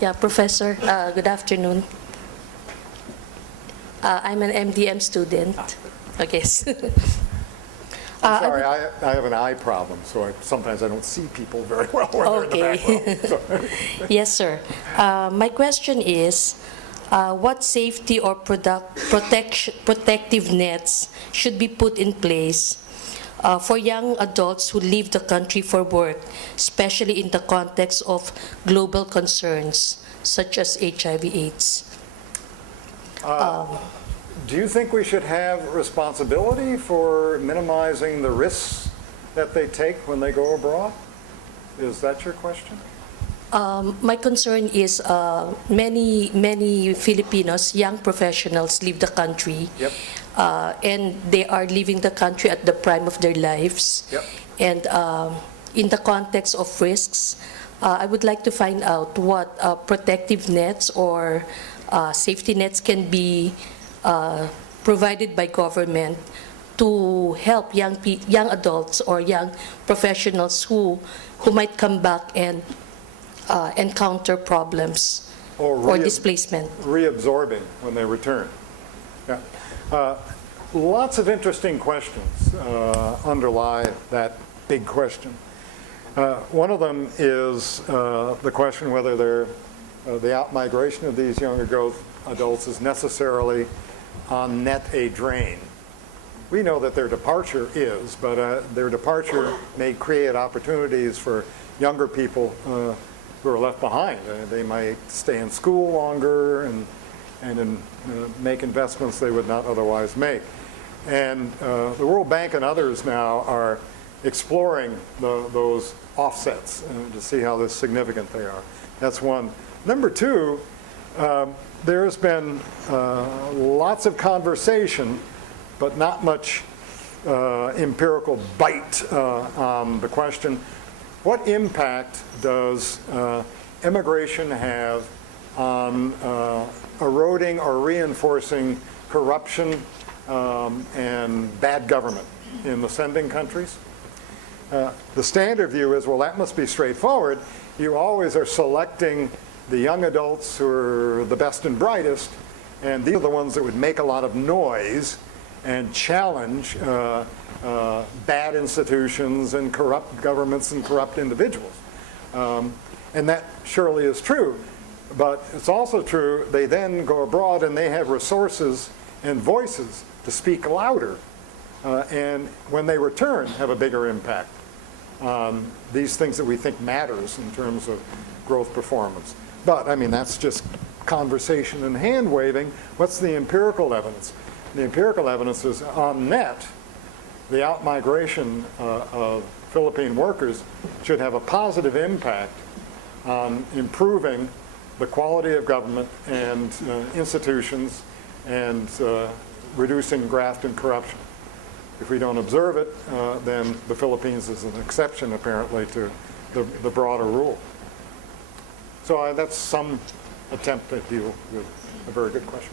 Yeah, Professor, good afternoon. I'm an MDM student. Okay. I'm sorry, I have an eye problem, so sometimes I don't see people very well when they're in the back row. Yes, sir. My question is, what safety or protective nets should be put in place for young adults who leave the country for work, especially in the context of global concerns such as HIV/AIDS? Do you think we should have responsibility for minimizing the risks that they take when they go abroad? Is that your question? My concern is many Filipinos, young professionals, leave the country. Yep. And they are leaving the country at the prime of their lives. Yep. And in the context of risks, I would like to find out what protective nets or safety nets can be provided by government to help young adults or young professionals who might come back and encounter problems or displacement. Reabsorbing when they return. Yeah. Lots of interesting questions underlie that big question. One of them is the question whether the out-migration of these younger adults is necessarily on net a drain. We know that their departure is, but their departure may create opportunities for younger people who are left behind. They might stay in school longer and make investments they would not otherwise make. And the World Bank and others now are exploring those offsets to see how significant they are. That's one. Number two, there's been lots of conversation, but not much empirical bite on the question, what impact does immigration have on eroding or reinforcing corruption and bad government in the sending countries? The standard view is, well, that must be straightforward. You always are selecting the young adults who are the best and brightest, and these are the ones that would make a lot of noise and challenge bad institutions and corrupt governments and corrupt individuals. And that surely is true. But it's also true they then go abroad and they have resources and voices to speak louder. And when they return, have a bigger impact on these things that we think matters in terms of growth performance. But, I mean, that's just conversation and hand-waving. What's the empirical evidence? The empirical evidence is on net, the out-migration of Philippine workers should have a positive impact on improving the quality of government and institutions and reducing graft and corruption. If we don't observe it, then the Philippines is an exception, apparently, to the broader rule. So that's some attempt to deal with a very good question.